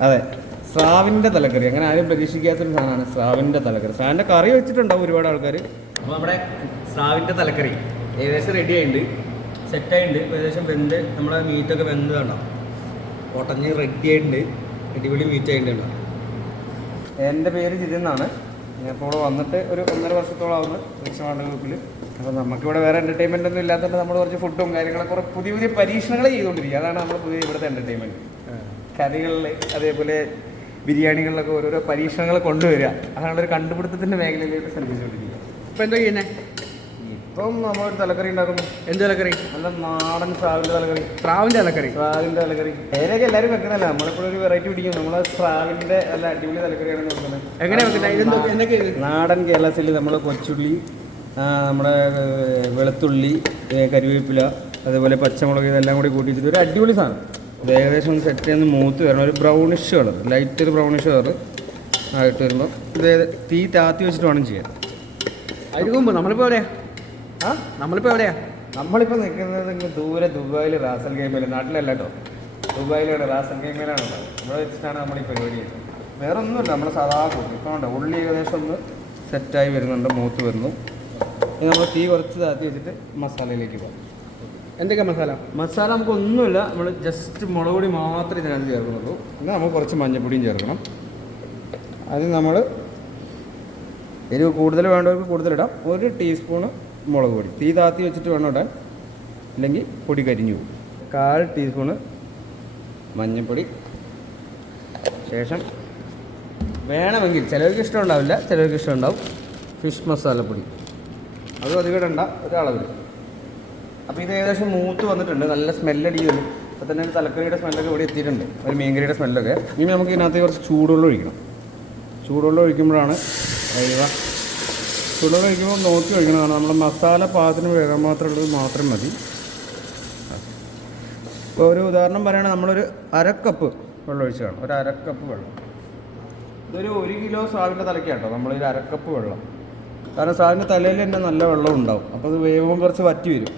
അതെ. സ്രാവിന്റെ തലക്കറി. അങ്ങനെ ആരും പ്രതീക്ഷിക്കാത്തൊരു സാധനമാണ് സ്രാവിന്റെ തലക്കറി. സ്രാവിന്റെ കറി വെച്ചിട്ടുണ്ടാവും ഒരുപാട് ആൾക്കാർ അപ്പോൾ നമ്മുടെ സ്രാവിന്റെ തലക്കറി ഏകദേശം റെഡി ആയിട്ടുണ്ട് സെറ്റ് ആയിട്ടുണ്ട് ഏകദേശം വെന്ത് നമ്മുടെ മീറ്റൊക്കെ വെന്ത് വേണം ഒട്ടഞ്ഞ് റെഡി ആയിട്ടുണ്ട് അടിപൊളി മീറ്റ് ആയിട്ടുണ്ട് എന്റെ പേര് ജിതിന്നാണ് ഞാനിപ്പോൾ ഇവിടെ വന്നിട്ട് ഒരു ഒന്നര വർഷത്തോളം ആവുന്നു ലക്ഷ്യമാണ് ഗ്രൂപ്പിൽ അപ്പോൾ നമുക്കിവിടെ വേറെ എന്റർടൈൻമെന്റ് ഒന്നും ഇല്ലാത്തതുകൊണ്ട് നമ്മൾ കുറച്ച് ഫുഡും കാര്യങ്ങളും കുറേ പുതിയ പുതിയ പരീക്ഷണങ്ങൾ ചെയ്തുകൊണ്ടിരിക്കുക അതാണ് നമ്മൾ പുതിയ ഇവിടുത്തെ എന്റർടൈൻമെന്റ് കറികളിൽ അതേപോലെ ബിരിയാണികളിലൊക്കെ ഓരോരോ പരീക്ഷണങ്ങൾ കൊണ്ടുവരിക. അതാണ് ഒരു കണ്ടുപിടുത്തത്തിന്റെ മേഖലയിലേക്ക് ശ്രമിച്ചുകൊണ്ടിരിക്കുക ഇപ്പം എന്താ ചെയ്യുന്നത് ഇപ്പം നമ്മളൊരു തലക്കറി ഉണ്ടാക്കുന്നു. എന്ത് തലക്കറി? നല്ല നാടൻ സ്രാവിന്റെ തലക്കറി. സ്രാവിന്റെ തലക്കറി? സ്രാവിന്റെ തലക്കറി. പേരൊക്കെ എല്ലാവരും വെക്കുന്നല്ല നമ്മളിപ്പോൾ ഒരു വെറൈറ്റി പിടിക്കും നമ്മൾ സ്രാവിന്റെ നല്ല അടിപൊളി തലക്കറിയാണ് നോക്കുന്നത് എങ്ങനെയാണ് വെക്കുന്നത് നാടൻ കേരളത്തിൽ നമ്മൾ കൊച്ചുള്ളി നമ്മുടെ വെളുത്തുള്ളി കരിവേപ്പില അതേപോലെ പച്ചമുളക് ഇതെല്ലാം കൂടി കൂട്ടി വെച്ചിട്ട് ഒരു അടിപൊളി സാധനം. ഇത് ഏകദേശം ഒന്ന് സെറ്റ് ചെയ്യുന്ന മൂത്ത് വരണം. ഒരു ബ്രൗണിഷ് കളർ ലൈറ്റ് ഒരു ബ്രൗണിഷ് കളർ ആയിട്ട് വരുമ്പോൾ ഇത് തീ താത്തി വെച്ചിട്ട് വേണം ചെയ്യാൻ. അതിന് മുമ്പ് നമ്മളിപ്പോൾ എവിടെയാ? ആ? നമ്മളിപ്പോൾ എവിടെയാ? നമ്മളിപ്പോൾ നിൽക്കുന്നത് ദൂരെ ദുബായിൽ റാസൽ ഗെയിമിൽ നാട്ടിലല്ല കേട്ടോ ദുബായിലാണ് റാസൽ ഗെയിമിലാണ് നമ്മളെ ഇവിടെ വെച്ചിട്ടാണ് നമ്മൾ ഈ പരിപാടി ചെയ്യുന്നത്. വേറെ ഒന്നുമില്ല നമ്മൾ സാധാ കൂട്ടി. ഇപ്പോൾ ഉണ്ട് ഉള്ളി ഏകദേശം ഒന്ന് സെറ്റായി വരുന്നുണ്ട് മൂത്ത് വരുന്നു. നമ്മൾ തീ കുറച്ച് താത്തി വെച്ചിട്ട് മസാലയിലേക്ക് പോകാം. എന്തൊക്കെ മസാല? മസാല നമുക്ക് ഒന്നുമില്ല നമ്മൾ ജസ്റ്റ് മുളക് പൊടി മാത്രമേ ഇതിനകത്ത് ചേർക്കുന്നുള്ളൂ. പിന്നെ നമ്മൾ കുറച്ച് മഞ്ഞൾപ്പൊടിയും ചേർക്കണം. അത് നമ്മൾ എരിവ് കൂടുതൽ വേണ്ടവർക്ക് കൂടുതലിടാം. ഒരു ടീസ്പൂണ് മുളക് പൊടി. തീ താത്തി വെച്ചിട്ട് വേണം ഇടാൻ. അല്ലെങ്കിൽ പൊടി കരിഞ്ഞു പോകും. കാൽ ടീസ്പൂണ് മഞ്ഞൾപ്പൊടി. ശേഷം വേണമെങ്കിൽ ചിലവർക്ക് ഇഷ്ടമുണ്ടാവില്ല. ചിലർക്ക് ഇഷ്ടം ഉണ്ടാവും ഫിഷ് മസാലപ്പൊടി അതും അധികം ഇടണ്ട ഒരളവിൽ അപ്പോൾ ഇത് ഏകദേശം മൂത്ത് വന്നിട്ടുണ്ട് നല്ല സ്മെല്ലടിക്കുന്നു അപ്പോൾ തന്നെ തലക്കറിയുടെ സ്മെല്ലൊക്കെ ഇവിടെ എത്തിയിട്ടുണ്ട്. ഒരു മീൻകറിയുടെ സ്മെല്ലൊക്കെ. ഇനി നമുക്ക് ഇതിനകത്ത് കുറച്ച് ചൂടുവെള്ളം ഒഴിക്കണം. ചൂടുവെള്ളം ഒഴിക്കുമ്പോഴാണ് അയ്യവ ചൂടുവെള്ളം ഒഴിക്കുമ്പോൾ നോക്കി ഒഴിക്കണം. നമ്മുടെ മസാല പാകത്തിന് വേഗം മാത്രം ഉള്ളത് മാത്രം മതി. ഇപ്പോൾ ഒരു ഉദാഹരണം പറയുകയാണെങ്കിൽ നമ്മളൊരു അരക്കപ്പ് വെള്ളം ഒഴിച്ചതാണ് ഒരു അരക്കപ്പ് വെള്ളം. ഇതൊരു ഒരു കിലോ സ്രാവിന്റെ തലക്കാട്ടോ നമ്മളൊരു അരക്കപ്പ് വെള്ളം. കാരണം സാറിന് തലയിൽ തന്നെ നല്ല വെള്ളം ഉണ്ടാവും. അപ്പോൾ അത് വേവം കുറച്ച് വറ്റി വരും.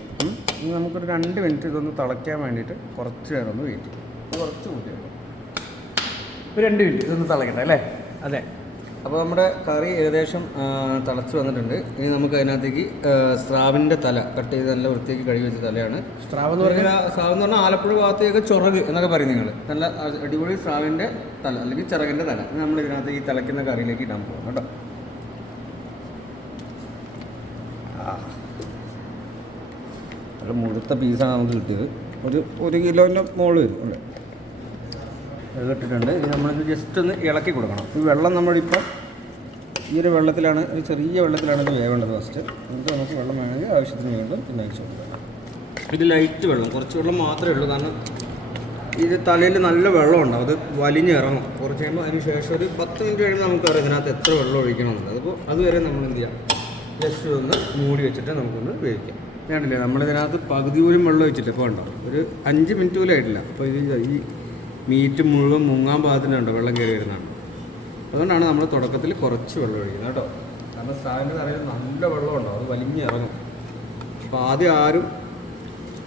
ഇനി നമുക്കൊരു രണ്ട് മിനിറ്റ് ഇതൊന്ന് തിളയ്ക്കാൻ വേണ്ടിയിട്ട് കുറച്ച് നേരം ഒന്ന് വെയിറ്റ് ചെയ്യും. കുറച്ച് കൂട്ടി ഒരു രണ്ട് മിനിറ്റ് ഇതൊന്ന് തിളയ്ക്കട്ടെ അല്ലേ? അതെ. അപ്പോൾ നമ്മുടെ കറി ഏകദേശം തിളച്ച് വന്നിട്ടുണ്ട്. ഇനി നമുക്ക് അതിനകത്തേക്ക് സ്രാവിന്റെ തല കട്ട് ചെയ്ത് നല്ല വൃത്തിയാക്കി കഴുകി വെച്ച തലയാണ്. സ്രാവ് എന്ന് പറഞ്ഞാൽ സ്രാവ് എന്ന് പറഞ്ഞാൽ ആലപ്പുഴ ഭാഗത്തേക്ക് ചൊറക് എന്നൊക്കെ പറയും നിങ്ങൾ. നല്ല അടിപൊളി സ്രാവിന്റെ തല അല്ലെങ്കിൽ ചിറകിന്റെ തല. നമ്മൾ ഇതിനകത്ത് ഈ തിളയ്ക്കുന്ന കറിയിലേക്ക് ഇടാൻ പോകും കേട്ടോ. നല്ല മുഴുത്ത പീസാണ് നമുക്ക് കിട്ടിയത്. ഒരു ഒരു കിലോന്റെ മോൾ വരും അല്ലേ അത് കിട്ടിയിട്ടുണ്ട്. ഇത് നമ്മളിത് ജസ്റ്റ് ഒന്ന് ഇളക്കി കൊടുക്കണം. ഈ വെള്ളം നമ്മളിപ്പോൾ ഈ ഒരു വെള്ളത്തിലാണ് ഒരു ചെറിയ വെള്ളത്തിലാണ് ഇത് വേവേണ്ടത് ഫസ്റ്റ് എന്നിട്ട് നമുക്ക് വെള്ളം വേണമെങ്കിൽ ആവശ്യത്തിന് വീണ്ടും പിന്നെ അയച്ചു കൊടുക്കാം. ഇത് ലൈറ്റ് വെള്ളം. കുറച്ച് വെള്ളം മാത്രമേ ഉള്ളൂ. കാരണം ഇത് തലയിൽ നല്ല വെള്ളം ഉണ്ടാവും അത് വലിഞ്ഞ് ഇറങ്ങും. കുറച്ച് കഴിയുമ്പോൾ അതിന് ശേഷം ഒരു പത്ത് മിനിറ്റ് കഴിയുമ്പോൾ നമുക്കറിയാം ഇതിനകത്ത് എത്ര വെള്ളം ഒഴിക്കണം എന്നുള്ളത് അപ്പോൾ അതുവരെ നമ്മൾ എന്ത് ചെയ്യാം? ജസ്റ്റ് ഒന്ന് മൂടി വെച്ചിട്ട് നമുക്കൊന്ന് വേവിക്കാം. വേണ്ടില്ലേ? നമ്മളിതിനകത്ത് പകുതി പോലും വെള്ളം ഒഴിച്ചിട്ട് ഇപ്പോൾ ഉണ്ടോ ഒരു അഞ്ച് മിനിറ്റ് പോലും ആയിട്ടില്ല. അപ്പോൾ ഇത് ഈ മീറ്റ് മുഴുവൻ മുങ്ങാൻ പാകത്തിനുണ്ടോ വെള്ളം കയറി വരുന്നതാണ്. അതുകൊണ്ടാണ് നമ്മൾ തുടക്കത്തിൽ കുറച്ച് വെള്ളം ഒഴിക്കുന്നത് കേട്ടോ. കാരണം സ്രാവിന്റെ തലയിൽ നല്ല വെള്ളം ഉണ്ടാവും അത് വലിഞ്ഞിറങ്ങും അപ്പോൾ ആദ്യം ആരും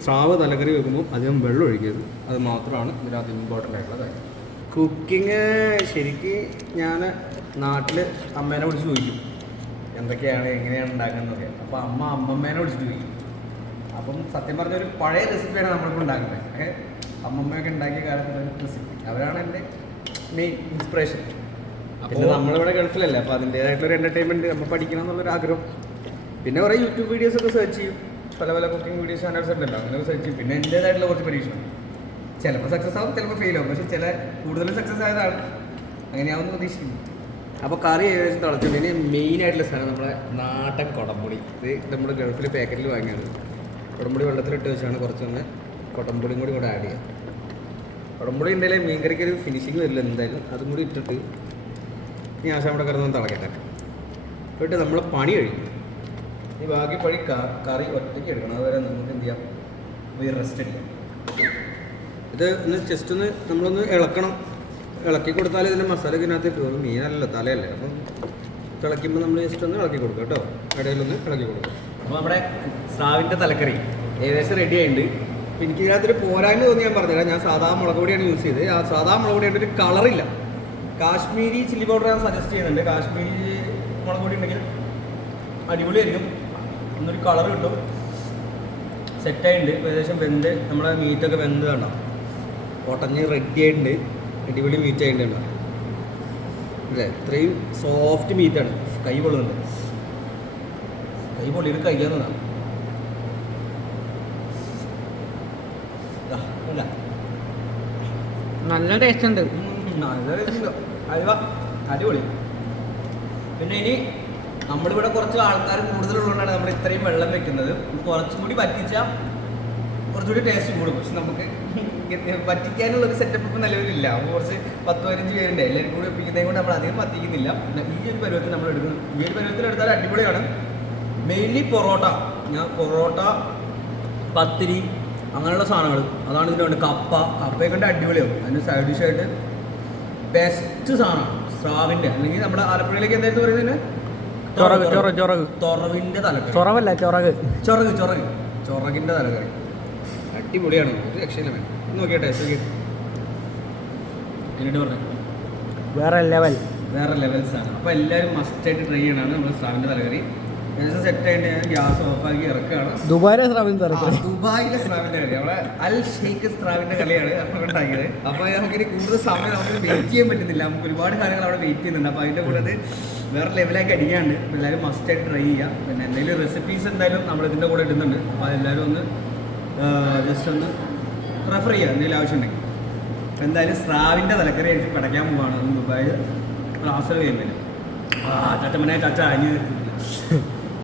സ്രാവ് തലക്കറി വെക്കുമ്പോൾ അധികം വെള്ളം ഒഴിക്കരുത്. അത് മാത്രമാണ് ഇതിനകത്ത് ഇമ്പോർട്ടന്റ് ആയിട്ടുള്ള കാര്യം. കുക്കിങ് ശരിക്കും ഞാൻ നാട്ടിൽ അമ്മേനെ വിളിച്ച് ചോദിക്കും. എന്തൊക്കെയാണ് എങ്ങനെയാണ് ഉണ്ടാക്കുന്നതൊക്കെ അപ്പോൾ അമ്മ അമ്മമ്മേനെ വിളിച്ചിട്ട് പോയി. അപ്പം സത്യം പറഞ്ഞ ഒരു പഴയ റെസിപ്പിയാണ് നമ്മളിപ്പോൾ ഉണ്ടാക്കുന്നത്. ഏ, അമ്മമ്മയൊക്കെ ഉണ്ടാക്കിയ കാലത്തുള്ള ഒരു റെസിപ്പി അവരാണ് എന്റെ മെയിൻ ഇൻസ്പിറേഷൻ പിന്നെ നമ്മളിവിടെ ഗൾഫിലല്ലേ അപ്പോൾ അതിന്റേതായിട്ടുള്ള ഒരു എന്റർടൈൻമെന്റ് നമ്മൾ പഠിക്കണം എന്നുള്ളൊരു ആഗ്രഹം. പിന്നെ കുറേ യൂട്യൂബ് വീഡിയോസ് ഒക്കെ സെർച്ച് ചെയ്യും. പല പല കുക്കിംഗ് വീഡിയോസ് ചാനൽസ് ഉണ്ടല്ലോ അങ്ങനെ സെർച്ച് ചെയ്യും. പിന്നെ എന്റേതായിട്ടുള്ള കുറച്ച് പരീക്ഷണം. ചിലപ്പോൾ സക്സസ് ആവും ചിലപ്പോൾ ഫെയിൽ ആവും. പക്ഷേ ചില കൂടുതലും സക്സസ് ആയതാണ്. അങ്ങനെയാവുമെന്ന് പ്രതീക്ഷിക്കുന്നു. അപ്പോൾ കറി ഏകദേശം ഇനി മെയിൻ ആയിട്ടുള്ള സാധനം നമ്മുടെ നാട്ടൻ കുടംപുളി. ഇത് നമ്മുടെ ഗൾഫിൽ പാക്കറ്റിൽ വാങ്ങിയത്. കുടംപുളി വെള്ളത്തിലിട്ട് വെച്ചാണ് കുറച്ചൊന്ന് കുടംപുളിയും കൂടി കൂടെ ആഡ് ചെയ്യാം കുടംപുളി ഉണ്ടെങ്കിൽ മീൻകറിക്ക് ഒരു ഫിനിഷിങ് വരില്ല എന്തായാലും. അതും കൂടി ഇട്ടിട്ട് ഇനി ആശാ അവിടെ കിടന്ന് തിളക്കട്ടെ. എന്നിട്ട് നമ്മൾ പണി കഴിക്കും ഈ ബാക്കി പണി കറി ഒറ്റയ്ക്ക് എടുക്കണം. അതുവരെ നമുക്ക് എന്ത് ചെയ്യാം? റെസ്റ്റ് എടുക്കാം. ഇത് ഒന്ന് ജസ്റ്റ് ഒന്ന് നമ്മളൊന്ന് ഇളക്കണം. ഇളക്കി കൊടുത്താൽ ഇതിന്റെ മസാല ഇതിനകത്ത് കയറും മീനല്ലല്ലോ തലയല്ലേ. അപ്പം തിളയ്ക്കുമ്പോൾ നമ്മൾ ജസ്റ്റ് ഒന്ന് ഇളക്കി കൊടുക്കുക കേട്ടോ. ഇടയിലൊന്ന് ഇളക്കി കൊടുക്കുക അപ്പോൾ നമ്മുടെ സ്രാവിന്റെ തലക്കറി ഏകദേശം റെഡി ആയിട്ടുണ്ട്. എനിക്ക് ഇതിനകത്തൊരു പോരായ്മ തോന്നി ഞാൻ പറഞ്ഞുതരാം. ഞാൻ സാധാ മുളക് പൊടിയാണ് യൂസ് ചെയ്തത്. ആ സാധാ മുളക് പൊടിയായിട്ട് ഒരു കളറില്ല കാശ്മീരി ചില്ലി പൗഡർ ഞാൻ സജസ്റ്റ് ചെയ്യുന്നുണ്ട്. കാശ്മീരി മുളക് പൊടി ഉണ്ടെങ്കിൽ അടിപൊളിയായിരിക്കും. ഒന്നൊരു കളർ കിട്ടും. സെറ്റായിട്ടുണ്ട് ഏകദേശം വെന്ത് നമ്മുടെ മീറ്റൊക്കെ വെന്ത് കണ്ടോ? ഒട്ടഞ്ഞ് റെഡി ആയിട്ടുണ്ട്. അടിപൊളി മീറ്റ് ആയിട്ടുണ്ട്. അല്ലേ ഇത്രയും സോഫ്റ്റ് മീറ്റാണ് കൈ പൊള്ളുന്നുണ്ട്. കൈ പൊള്ളിയിട്ട് കഴിക്കാവുന്നതാണ് നല്ല ടേസ്റ്റ് ഉണ്ട്. നല്ല രസമുണ്ട്. അയവ, അടിപൊളി. പിന്നെ ഇനി നമ്മളിവിടെ കുറച്ച് ആൾക്കാർ കൂടുതലുള്ളതുകൊണ്ടാണ് നമ്മൾ ഇത്രയും വെള്ളം വെക്കുന്നത്. കുറച്ചും കൂടി പറ്റിച്ചാൽ കുറച്ചുകൂടി ടേസ്റ്റ് കൂടും. പക്ഷെ നമുക്ക് ഇങ്ങനെ പറ്റിക്കാനുള്ള ഒരു സെറ്റപ്പ് ഇപ്പം നിലവിലില്ല. അപ്പോൾ കുറച്ച് പത്ത് പതിനഞ്ച് പേരുണ്ട്. എല്ലാവരും കൂടി ഒപ്പിക്കുന്നതും കൊണ്ട് നമ്മൾ അധികം പത്തിക്കുന്നില്ല ഈ ഒരു പരുവത്തിൽ നമ്മൾ എടുക്കുന്നു ഈ ഒരു പരുവത്തിൽ എടുത്താൽ അടിപൊളിയാണ്. മെയിൻലി പൊറോട്ട. ഞാൻ പൊറോട്ട പത്തിരി അങ്ങനെയുള്ള സാധനങ്ങൾ. അതാണ് ഇതിന് വേണ്ടി കപ്പ. കപ്പയെ കണ്ട് അടിപൊളിയാവും. അതിന് സൈഡ് ഡിഷായിട്ട് ബെസ്റ്റ് സാധനമാണ് സ്രാവിന്റെ. അല്ലെങ്കിൽ നമ്മുടെ ആലപ്പുഴയിലേക്ക് എന്തായിട്ട് പറയുന്നത്? ചൊറക് ചൊറക് ചൊറക്. ചൊറവിന്റെ തലക്കറി. ചൊറവല്ല ചൊറക്. ചൊറക് ചൊറക്. ചൊറകിന്റെ തലക്കറി. അടിപൊളിയാണ്. ഒരു രക്ഷയില്ല വേണം നോക്കിയാട്ടെ നോക്കി. എന്നിട്ട് പറഞ്ഞു. വേറെ ലെവൽ വേറെ ലെവൽസ് ആണ്. അപ്പോൾ എല്ലാവരും മസ്റ്റായിട്ട് ട്രൈ ചെയ്യണമെന്ന് നമ്മുടെ സ്രാവിന്റെ തലകറി. ഏകദേശം സെറ്റ് ആയിട്ട് ഞാൻ ഗ്യാസ് ആക്കി ഇറക്കുകയാണ് ദുബായിലെ സ്രാവിൻ ആ, ദുബായിലെ സ്രാവിന്റെ കളി നമ്മളെ അൽ ഷെയ്ഖ് സ്രാവിന്റെ കളിയാണ് ഉണ്ടാക്കിയത്. അപ്പോൾ നമുക്കിനി കൂടുതൽ സമയം നമുക്ക് വെയിറ്റ് ചെയ്യാൻ പറ്റുന്നില്ല. നമുക്ക് ഒരുപാട് കാര്യങ്ങൾ അവിടെ വെയിറ്റ് ചെയ്യുന്നുണ്ട്. അപ്പോൾ അതിന്റെ കൂടെ അത് വേറെ ലെവലാക്കി അടിക്കാണ്ട് അപ്പോൾ എല്ലാവരും മസ്റ്റായിട്ട് ട്രൈ ചെയ്യാം പിന്നെ എന്തെങ്കിലും റെസിപ്പീസ് എന്തായാലും നമ്മൾ ഇതിന്റെ കൂടെ ഇടുന്നുണ്ട്. അപ്പോൾ അതെല്ലാവരും ഒന്ന് ജസ്റ്റ് ഒന്ന് റെഫർ ചെയ്യുക എന്തെങ്കിലും ആവശ്യമുണ്ടെങ്കിൽ. എന്തായാലും സ്രാവിന്റെ തലക്കറി എനിക്ക് പടയ്ക്കാൻ പോവാണ്. ദുബായിൽ ക്ലാസ് ചെയ്യുമ്പോൾ ആ ചട്ടമനെ ചച്ച അഞ്ഞ്